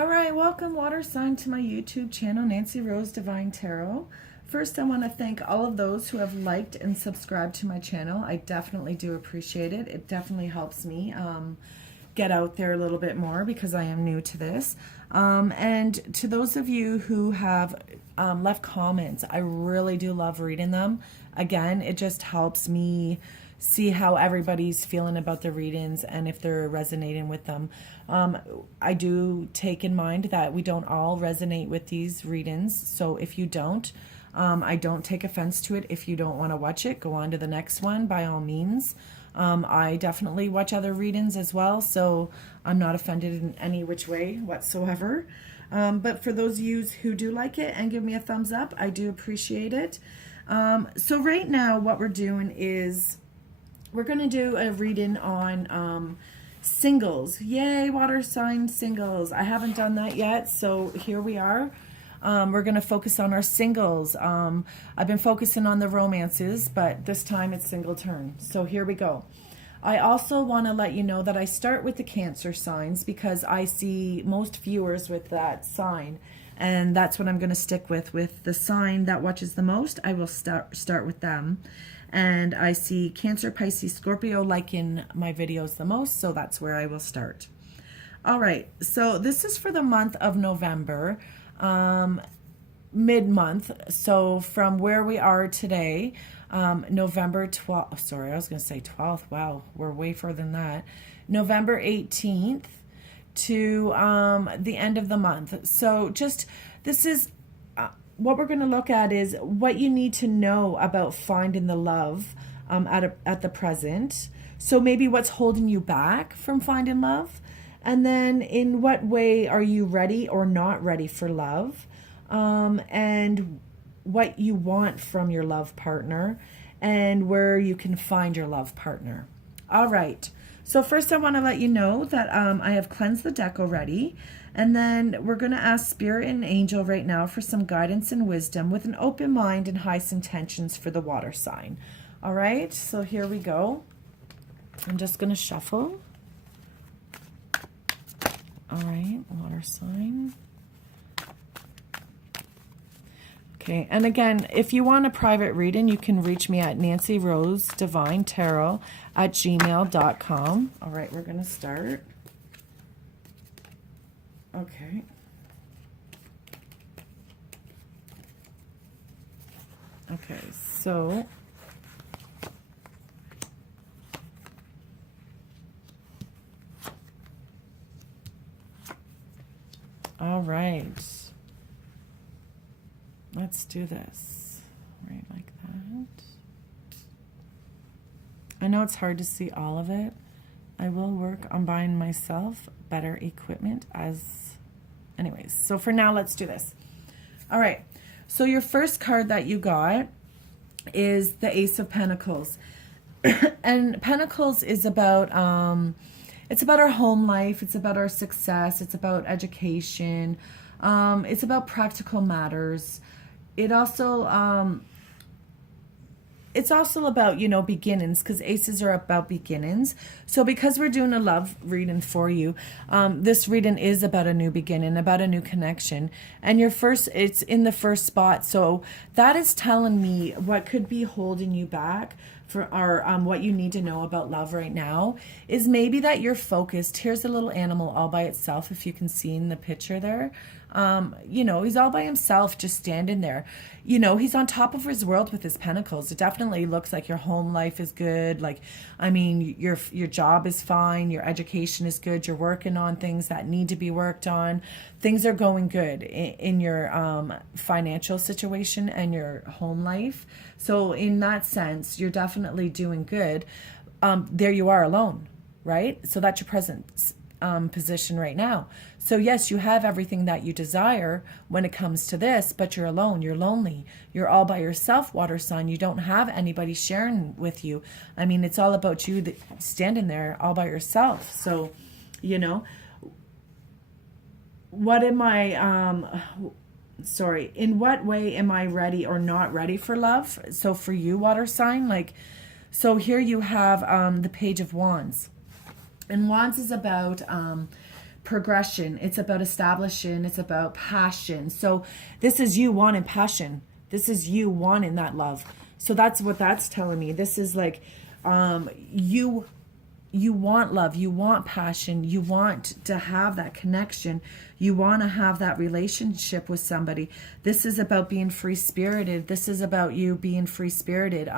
All right, welcome water sign to my YouTube channel, Nancyrosedivinetarot. Tarot. First, I want to thank all of those who have liked and subscribed to my channel. I definitely do appreciate it. It definitely helps me get out there a little bit more because I am new to this. And to those of you who have left comments, I really do love reading them. Again, it just helps me see how everybody's feeling about the readings and if they're resonating with them. I do take in mind that we don't all resonate with these readings. So if you don't, I don't take offense to it. If you don't want to watch it, go on to the next one by all means. I definitely watch other readings as well, so I'm not offended in any which way whatsoever. But for those of you who do like it and give me a thumbs up, I do appreciate it. So right now what we're doing is we're going to do a reading on singles. Yay, water sign singles. I haven't done that yet, so here we are. We're going to focus on our singles. I've been focusing on the romances, but this time it's single turn. So here we go. I also want to let you know that I start with the Cancer signs because I see most viewers with that sign. And that's what I'm going to stick with. With the sign that watches the most, I will start with them. And I see Cancer, Pisces, Scorpio liking my videos the most, so that's where I will start. All right, so this is for the month of November, mid-month. So from where we are today, November 12th, sorry, I was going to say 12th. Wow, we're way further than that. November 18th to the end of the month. So just, this is what we're going to look at is what you need to know about finding the love at the present. So maybe what's holding you back from finding love, and then in what way are you ready or not ready for love, and what you want from your love partner, and where you can find your love partner. All right. So first I want to let you know that I have cleansed the deck already. And then we're going to ask Spirit and Angel right now for some guidance and wisdom with an open mind and highest intentions for the water sign. All right, so here we go. I'm just going to shuffle. All right, water sign. Okay, and again, if you want a private reading, you can reach me at Nancyrosetarotdivine@gmail.com. All right, we're going to start. Okay. Okay, so all right. Let's do this. Right like that. I know it's hard to see all of it. I will work on buying myself better equipment anyways. So for now, let's do this. All right. So your first card that you got is the Ace of Pentacles. And Pentacles is about, it's about our home life. It's about our success. It's about education. It's about practical matters. It also, it's also about, you know, beginnings, because aces are about beginnings. So because we're doing a love reading for you, this reading is about a new beginning, about a new connection. And it's in the first spot. So that is telling me what could be holding you back for what you need to know about love right now is maybe that you're focused. Here's a little animal all by itself, if you can see in the picture there. You know, he's all by himself, just standing there. You know, he's on top of his world with his pentacles. It definitely looks like your home life is good. Like, I mean, your job is fine. Your education is good. You're working on things that need to be worked on. Things are going good in your financial situation and your home life. So in that sense, you're definitely doing good. There you are alone, right? So that's your present position right now. So yes, you have everything that you desire when it comes to this, but you're alone, you're lonely, you're all by yourself, water sign. You don't have anybody sharing with you. I mean, it's all about you standing there all by yourself. So, you know, what am I, in what way am I ready or not ready for love? So for you, water sign, like, so here you have the Page of Wands. And Wands is about progression. It's about establishing. It's about passion. So this is you wanting passion. This is you wanting that love. So that's what that's telling me. This is like you want love, you want passion, you want to have that connection, you want to have that relationship with somebody. This is about being free-spirited. This is about you being free-spirited.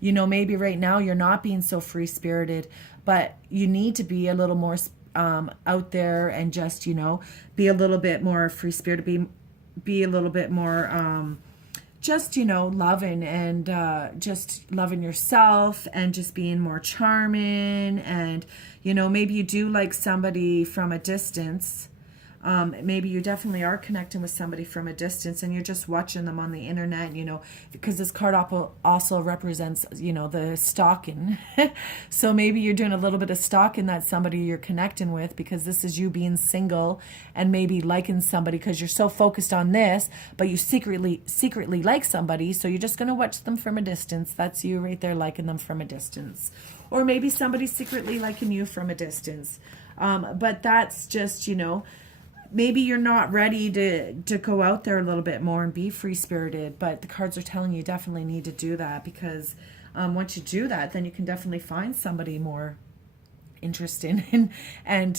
You know, maybe right now you're not being so free-spirited, but you need to be a little more out there and just, you know, be a little bit more free-spirited, be a little bit more just, you know, loving and just loving yourself and just being more charming. And, you know, maybe you do like somebody from a distance. Maybe you definitely are connecting with somebody from a distance and you're just watching them on the internet, you know, because this card also represents, you know, the stalking. So maybe you're doing a little bit of stalking that somebody you're connecting with, because this is you being single and maybe liking somebody because you're so focused on this, but you secretly like somebody. So you're just going to watch them from a distance. That's you right there, liking them from a distance. Or maybe somebody's secretly liking you from a distance. But that's just, you know, maybe you're not ready to go out there a little bit more and be free-spirited, but the cards are telling you definitely need to do that, because once you do that, then you can definitely find somebody more interesting and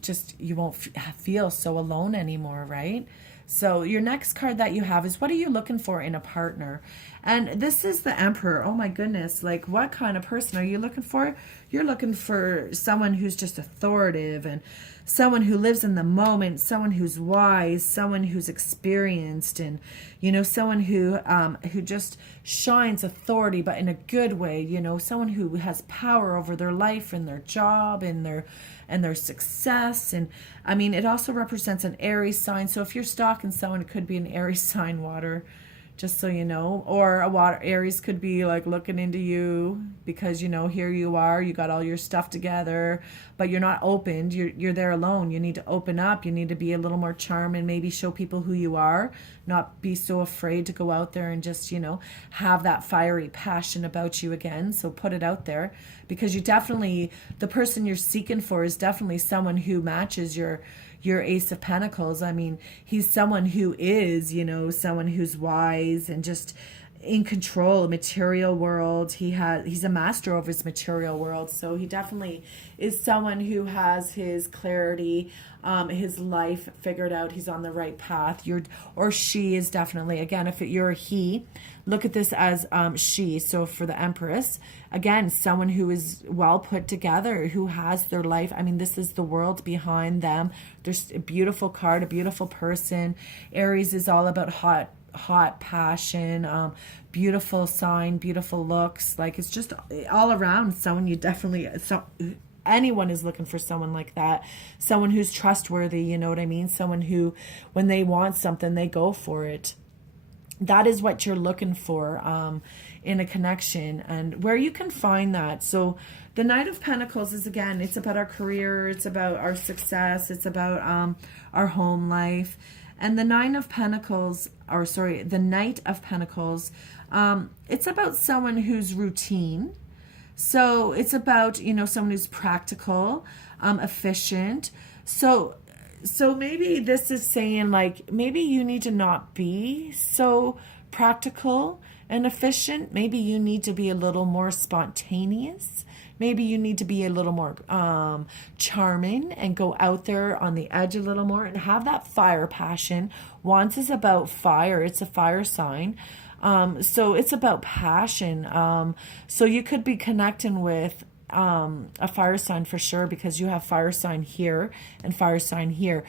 just you won't feel so alone anymore, right? So your next card that you have is, what are you looking for in a partner? And this is the Emperor. Oh my goodness. Like, what kind of person are you looking for? You're looking for someone who's just authoritative and someone who lives in the moment, someone who's wise, someone who's experienced, and, you know, someone who just shines authority, but in a good way, you know, someone who has power over their life and their job and their success. And I mean, it also represents an Aries sign. So if you're stalking someone, it could be an Aries sign, water, just so you know. Or a water Aries could be like looking into you because, you know, here you are, you got all your stuff together, but you're not opened. You're there alone. You need to open up. You need to be a little more charming, maybe show people who you are, not be so afraid to go out there and just, you know, have that fiery passion about you again. So put it out there, because you definitely, the person you're seeking for is definitely someone who matches your Ace of Pentacles. I mean, he's someone who is, you know, someone who's wise and just in control of material world. He's a master of his material world. So he definitely is someone who has his clarity, his life figured out. He's on the right path. Or she is definitely, again, if you're a he, look at this as she. So for the Empress, again, someone who is well put together, who has their life. I mean, this is the world behind them. There's a beautiful card, a beautiful person. Aries is all about hot passion, beautiful sign, beautiful looks. Like, it's just all around someone you definitely, anyone is looking for someone like that, someone who's trustworthy, you know what I mean? Someone who, when they want something, they go for it. That is what you're looking for in a connection, and where you can find that. So the Knight of Pentacles is, again, it's about our career, it's about our success, it's about our home life. And the Nine of Pentacles, or sorry, the Knight of Pentacles, it's about someone who's routine. So it's about, you know, someone who's practical, efficient. So maybe this is saying, like, maybe you need to not be so practical and efficient. Maybe you need to be a little more spontaneous. Maybe you need to be a little more charming and go out there on the edge a little more and have that fire passion. Wands is about fire. It's a fire sign. So it's about passion. So you could be connecting with a fire sign for sure, because you have fire sign here and fire sign here.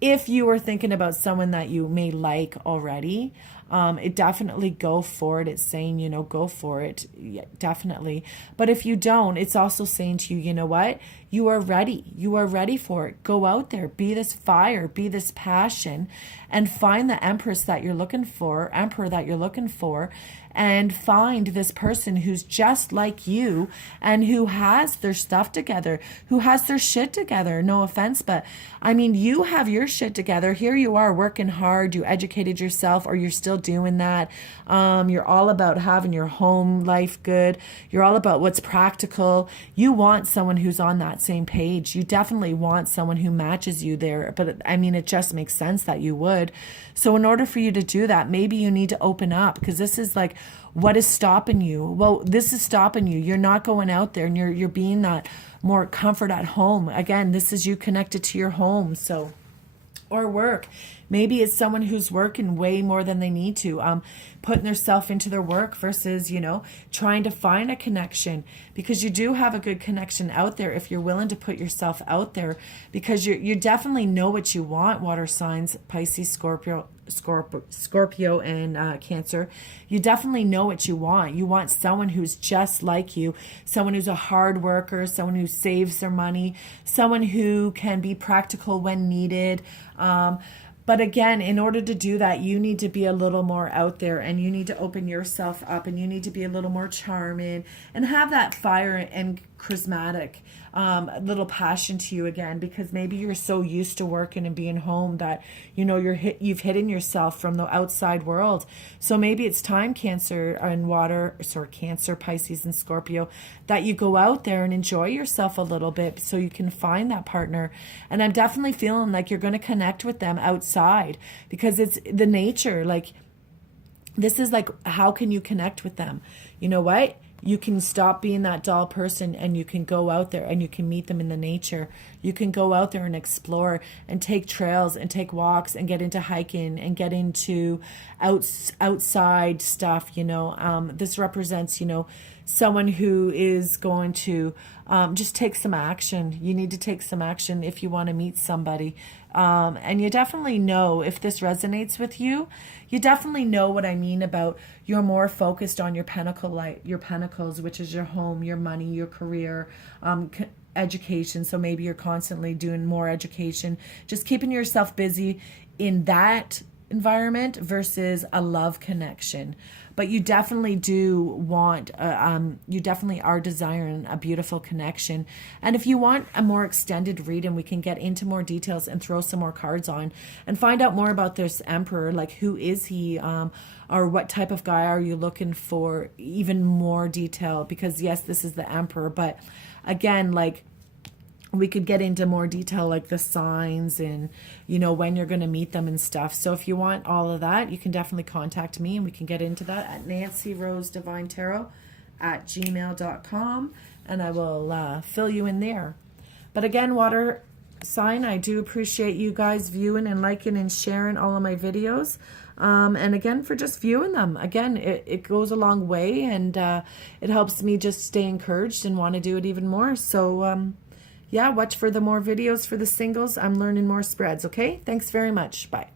If you were thinking about someone that you may like already, it definitely go for it. It's saying, you know, go for it. Yeah, definitely. But if you don't, it's also saying to you, you know what? You are ready. You are ready for it. Go out there. Be this fire. Be this passion. And find the Empress that you're looking for, Emperor that you're looking for, and find this person who's just like you and who has their stuff together, who has their shit together. No offense, but I mean, you have your shit together. Here you are working hard. You educated yourself, or you're still doing that. You're all about having your home life good. You're all about what's practical. You want someone who's on that same page. You definitely want someone who matches you there. But I mean, it just makes sense that you would. So in order for you to do that, maybe you need to open up, because this is like, what is stopping you? Well, this is stopping you. You're not going out there, and you're being that more comfort at home. Again, this is you connected to your home. So, or work. Maybe it's someone who's working way more than they need to, putting themselves into their work versus, trying to find a connection, because you do have a good connection out there if you're willing to put yourself out there, because you definitely know what you want, water signs, Pisces, Scorpio, and Cancer. You definitely know what you want. You want someone who's just like you, someone who's a hard worker, someone who saves their money, someone who can be practical when needed. But again, in order to do that, you need to be a little more out there, and you need to open yourself up, and you need to be a little more charming and have that fire and charismatic little passion to you again, because maybe you're so used to working and being home that you've hidden yourself from the outside world. So maybe it's time, Cancer, Pisces and Scorpio, that you go out there and enjoy yourself a little bit so you can find that partner. And I'm definitely feeling like you're going to connect with them outside, because it's the nature. Like, this is like, how can you connect with them? You know what? You can stop being that dull person, and you can go out there and you can meet them in the nature. You can go out there and explore and take trails and take walks and get into hiking and get into outside stuff. This represents, someone who is going to just take some action. You need to take some action if you want to meet somebody. And you definitely know, if this resonates with you, you definitely know what I mean about you're more focused on your pentacles, which is your home, your money, your career, education. So maybe you're constantly doing more education, just keeping yourself busy in that environment versus a love connection. But you definitely do want, you definitely are desiring a beautiful connection. And if you want a more extended reading, we can get into more details and throw some more cards on and find out more about this Emperor. Like, who is he? Or what type of guy are you looking for? Even more detail, because yes, this is the Emperor. But again, like, we could get into more detail, like the signs and, when you're going to meet them and stuff. So if you want all of that, you can definitely contact me, and we can get into that at Nancyrosetarotdivine@gmail.com, and I will fill you in there. But again, water sign, I do appreciate you guys viewing and liking and sharing all of my videos. And again, for just viewing them. Again, it goes a long way, and it helps me just stay encouraged and want to do it even more. So, yeah, watch for the more videos for the singles. I'm learning more spreads, okay? Thanks very much. Bye.